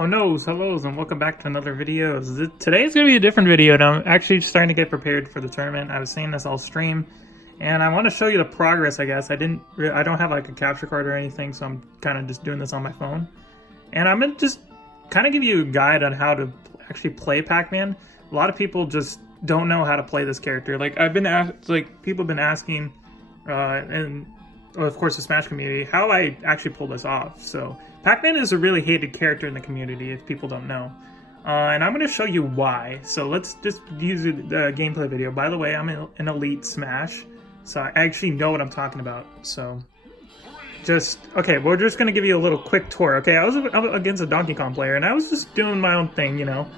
Oh no, hellos and welcome back to another video. Today's going to be a different video and I'm actually starting to get prepared for the tournament. I was saying this all stream and I want to show you the progress, I guess. I don't have like a capture card or anything, so I'm kind of just doing this on my phone. And I'm going to just kind of give you a guide on how to actually play Pac Man. A lot of people just don't know how to play this character. Like people have been asking and of course the Smash community, how I actually pull this off. So Pac Man is a really hated character in the community if people don't know. And I'm going to show you why. So let's just use the gameplay video. By the way, I'm an elite Smash, so I actually know what I'm talking about. So okay, we're just going to give you a little quick tour. Okay, I was against a Donkey Kong player and I was just doing my own thing, you know,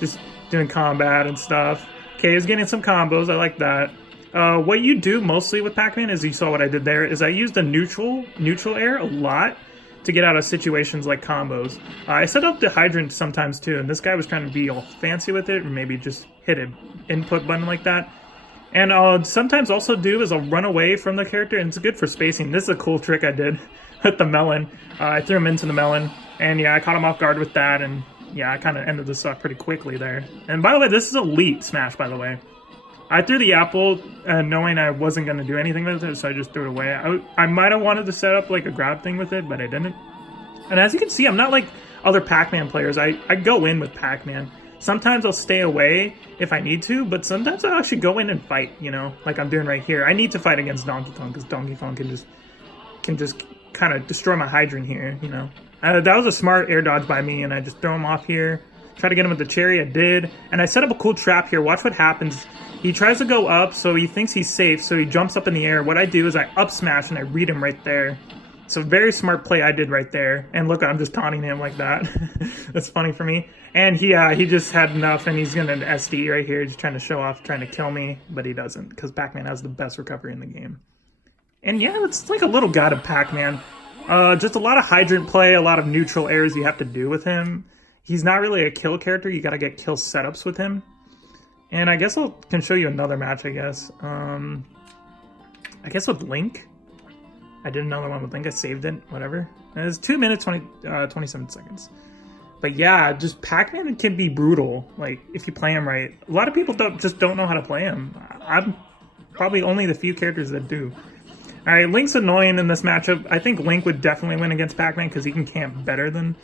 just doing combat and stuff. Okay, I was getting some combos, I like that. What you do mostly with Pac Man, is you saw what I did there, is I used the neutral air a lot to get out of situations like combos. I set up the hydrant sometimes too, and this guy was trying to be all fancy with it, or maybe just hit an input button like that. And I'll sometimes also do is I'll run away from the character, and it's good for spacing. This is a cool trick I did with the melon. I threw him into the melon, and yeah, I caught him off guard with that, and yeah, I kind of ended this off pretty quickly there. And by the way, this is elite Smash, by the way. I threw the apple knowing I wasn't going to do anything with it, so I just threw it away. I might have wanted to set up like a grab thing with it, but I didn't. And as you can see, I'm not like other Pac-Man players. I go in with Pac-Man. Sometimes I'll stay away if I need to, but sometimes I'll actually go in and fight, you know, like I'm doing right here. I need to fight against Donkey Kong because Donkey Kong can just kind of destroy my hydrant here, you know. That was a smart air dodge by me, and I just throw him off here. Try to get him with the cherry, I did. And I set up a cool trap here. Watch what happens. He tries to go up, so he thinks he's safe, so he jumps up in the air. What I do is I up smash and I read him right there. So very smart play I did right there. And look, I'm just taunting him like that. That's funny for me. And he just had enough, and he's gonna SD right here, just trying to show off, trying to kill me, but he doesn't, because Pac Man has the best recovery in the game. And yeah, it's like a little god of Pac Man. Just a lot of hydrant play, a lot of neutral airs you have to do with him. He's not really a kill character. You gotta get kill setups with him. And I guess can show you another match, I guess. I guess with Link. I did another one with Link. I saved it, whatever. And it's 2 minutes, 27 seconds. But yeah, just Pac-Man can be brutal, like, if you play him right. A lot of people just don't know how to play him. I'm probably only the few characters that do. Alright, Link's annoying in this matchup. I think Link would definitely win against Pac-Man because he can camp better than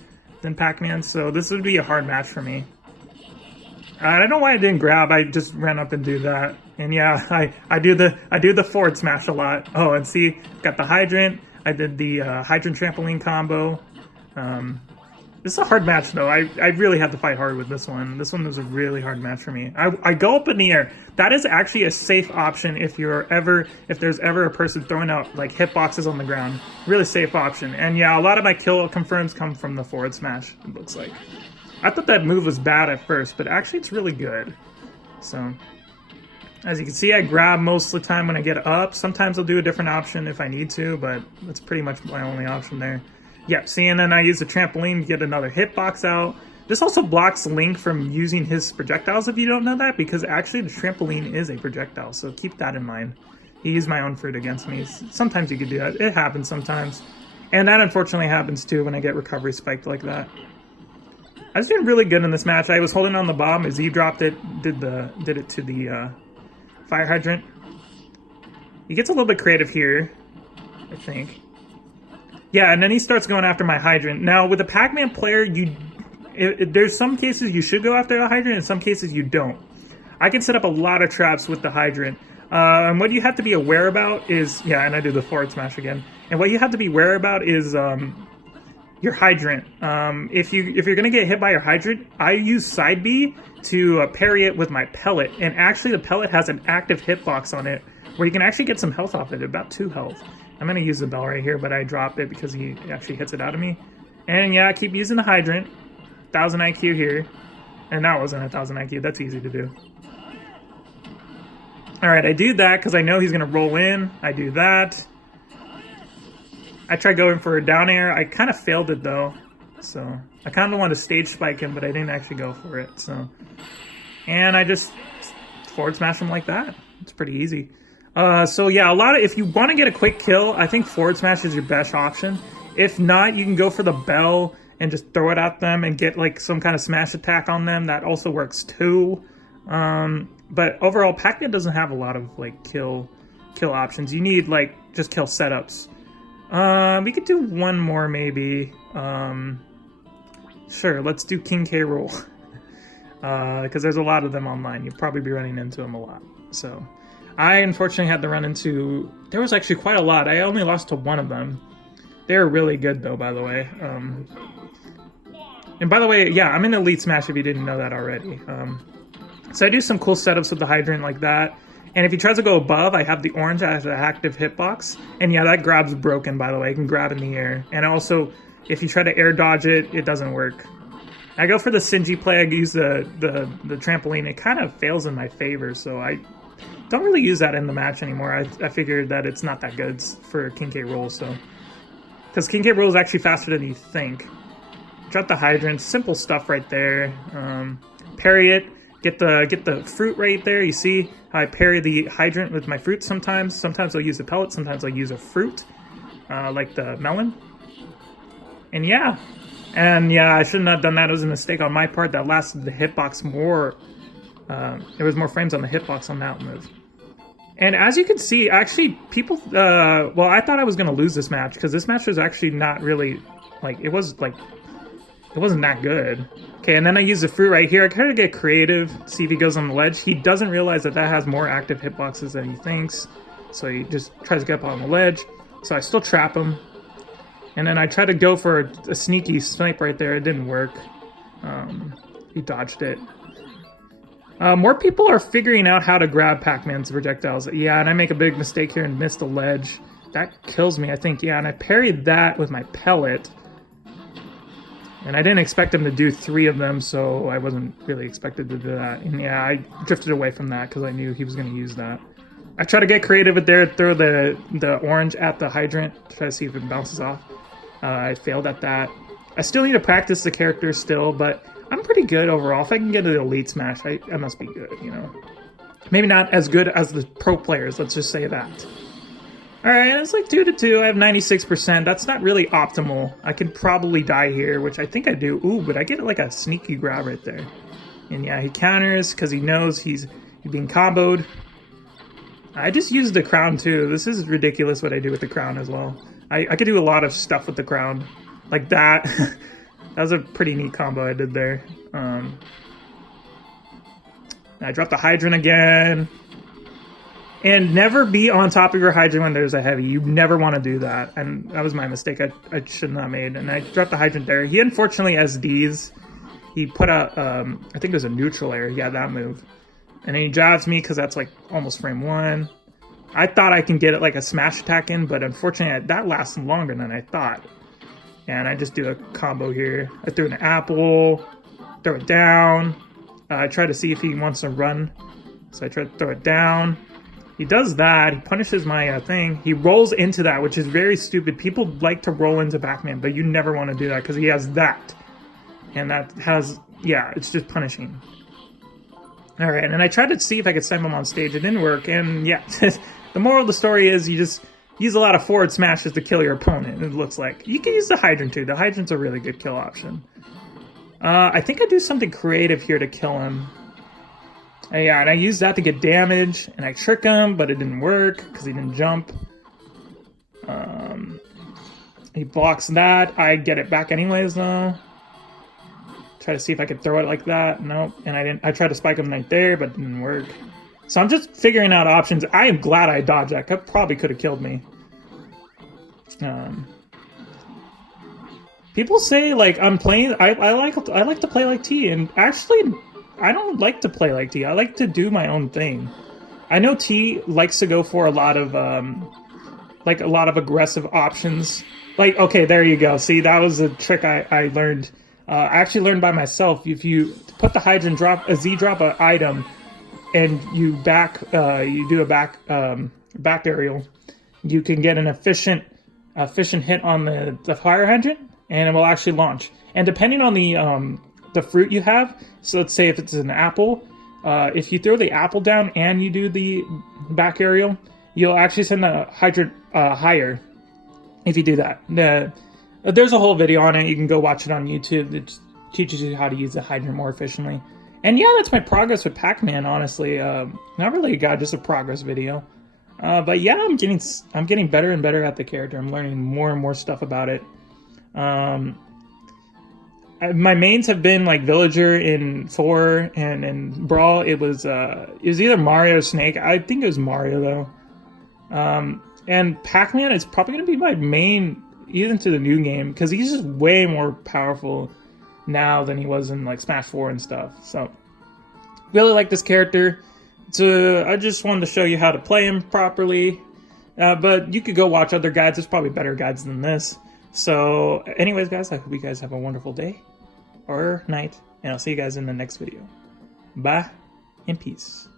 Pac-Man, so this would be a hard match for me. I don't know why I didn't grab. I just ran up and do that. And yeah, I do the forward smash a lot. Oh, and see, got the hydrant. I did the hydrant trampoline combo. This is a hard match though. I really had to fight hard with this one. This one was a really hard match for me. I go up in the air. That is actually a safe option if there's ever a person throwing out like hitboxes on the ground. Really safe option. And yeah, a lot of my kill confirms come from the forward smash, it looks like. I thought that move was bad at first, but actually it's really good. So, as you can see, I grab most of the time when I get up. Sometimes I'll do a different option if I need to, but that's pretty much my only option there. Yep, see, and then I use the trampoline to get another hitbox out. This also blocks Link from using his projectiles if you don't know that, because actually the trampoline is a projectile, so keep that in mind. He used my own fruit against me. Sometimes you could do that. It happens sometimes. And that unfortunately happens too when I get recovery spiked like that. I was doing really good in this match. I was holding on the bomb as he dropped it, did it to the fire hydrant. He gets a little bit creative here, I think. Yeah, and then he starts going after my hydrant. Now, with a Pac Man player, there's some cases you should go after the hydrant, and some cases you don't. I can set up a lot of traps with the hydrant. And what you have to be aware about is, yeah, and I do the forward smash again. And what you have to be aware about is your hydrant. If you're gonna get hit by your hydrant, I use side B to parry it with my pellet, and actually the pellet has an active hitbox on it where you can actually get some health off it, about 2 health. I'm gonna use the bell right here, but I drop it because he actually hits it out of me. And yeah, I keep using the hydrant. 1000 IQ here, and that wasn't 1000 IQ. That's easy to do. All right, I do that because I know he's gonna roll in. I do that. I tried going for a down air. I kind of failed it though. So I kind of wanted to stage spike him, but I didn't actually go for it. So, and I just forward smash him like that. It's pretty easy. So yeah, if you want to get a quick kill, I think forward smash is your best option. If not, you can go for the bell and just throw it at them and get like some kind of smash attack on them. That also works too. But overall, Pac Man doesn't have a lot of like kill options. You need like just kill setups. We could do one more maybe. Sure, let's do King K. Rool. Because there's a lot of them online. You'll probably be running into them a lot. So I unfortunately had to run into... There was actually quite a lot. I only lost to one of them. They were really good though, by the way. And by the way, yeah, I'm in Elite Smash if you didn't know that already. So I do some cool setups with the hydrant like that. And if he tries to go above, I have the orange as an active hitbox. And yeah, that grab's broken, by the way. You can grab in the air. And also, if you try to air dodge it, it doesn't work. I go for the Sinji play. I use the trampoline. It kind of fails in my favor, so I don't really use that in the match anymore. I figured that it's not that good for King K. Rool, so... Because King K. Rool is actually faster than you think. Drop the hydrant. Simple stuff right there. Parry it. Get the fruit right there. You see how I parry the hydrant with my fruit sometimes. Sometimes I'll use a pellet. Sometimes I'll use a fruit, like the melon. And yeah, I shouldn't have done that. It was a mistake on my part. That lasted the hitbox more. There was more frames on the hitbox on that move. And as you can see, actually, people... well, I thought I was going to lose this match, because this match was actually not really... Like, it wasn't that good. Okay, and then I use the fruit right here. I kind of get creative, see if he goes on the ledge. He doesn't realize that has more active hitboxes than he thinks. So he just tries to get up on the ledge. So I still trap him. And then I try to go for a sneaky snipe right there. It didn't work. He dodged it. More people are figuring out how to grab Pac Man's projectiles. Yeah, and I make a big mistake here and miss the ledge. That kills me, I think. Yeah, and I parried that with my pellet. And I didn't expect him to do 3 of them, so I wasn't really expected to do that. And yeah, I drifted away from that because I knew he was going to use that. I try to get creative with there, throw the orange at the hydrant, try to see if it bounces off. I failed at that. I still need to practice the character still, but I'm pretty good overall. If I can get an Elite Smash, I must be good, you know. Maybe not as good as the pro players, let's just say that. Alright, it's like 2-2. I have 96%. That's not really optimal. I could probably die here, which I think I do. Ooh, but I get like a sneaky grab right there. And yeah, he counters because he knows he's being comboed. I just used the crown too. This is ridiculous what I do with the crown as well. I could do a lot of stuff with the crown. Like that. That was a pretty neat combo I did there. I dropped the hydrant again. And never be on top of your hydrant when there's a heavy. You never want to do that. And that was my mistake. I should not have made. And I dropped the hydrant there. He unfortunately SDs. He put a, I think it was a neutral air. He had that move. And then he jabs me because that's like almost frame 1. I thought I can get it like a smash attack in, but unfortunately that lasts longer than I thought. And I just do a combo here. I threw an apple, throw it down. I try to see if he wants to run. So I try to throw it down. He does that. He punishes my thing. He rolls into that, which is very stupid. People like to roll into Pac Man, but you never want to do that because he has that. And that has, yeah, it's just punishing. All right, and I tried to see if I could send him on stage. It didn't work. And yeah, the moral of the story is you just use a lot of forward smashes to kill your opponent, it looks like. You can use the hydrant too. The hydrant's a really good kill option. I think I do something creative here to kill him. Yeah, and I used that to get damage, and I trick him, but it didn't work because he didn't jump. He blocks that. I get it back anyways, though. Try to see if I could throw it like that. Nope. And I didn't. I tried to spike him right there, but it didn't work. So I'm just figuring out options. I am glad I dodged that. That probably could have killed me. People say like I'm playing. I like to play like T, and actually. I don't like to play like T. I like to do my own thing. I know T likes to go for a lot of aggressive options. Like, okay, there you go. See, that was a trick I learned. I actually learned by myself. If you put the hydrant drop a Z drop an item, and you do a back aerial, you can get an efficient hit on the fire hydrant, and it will actually launch. And depending on the fruit you have, so let's say if it's an apple, if you throw the apple down and you do the back aerial, you'll actually send the hydrant higher if you do that. There's a whole video on it. You can go watch it on YouTube. It teaches you how to use the hydrant more efficiently. And yeah, that's my progress with Pac Man. Honestly, not really a guide, just a progress video. But yeah, I'm getting better and better at the character. I'm learning more and more stuff about it. My mains have been like Villager in 4 and in Brawl. It was either Mario or Snake. I think it was Mario though. And Pac Man is probably gonna be my main even to the new game because he's just way more powerful now than he was in like Smash 4 and stuff. So really like this character. So I just wanted to show you how to play him properly. But you could go watch other guides. There's probably better guides than this. So anyways, guys, I hope you guys have a wonderful day or night. And I'll see you guys in the next video. Bye and peace.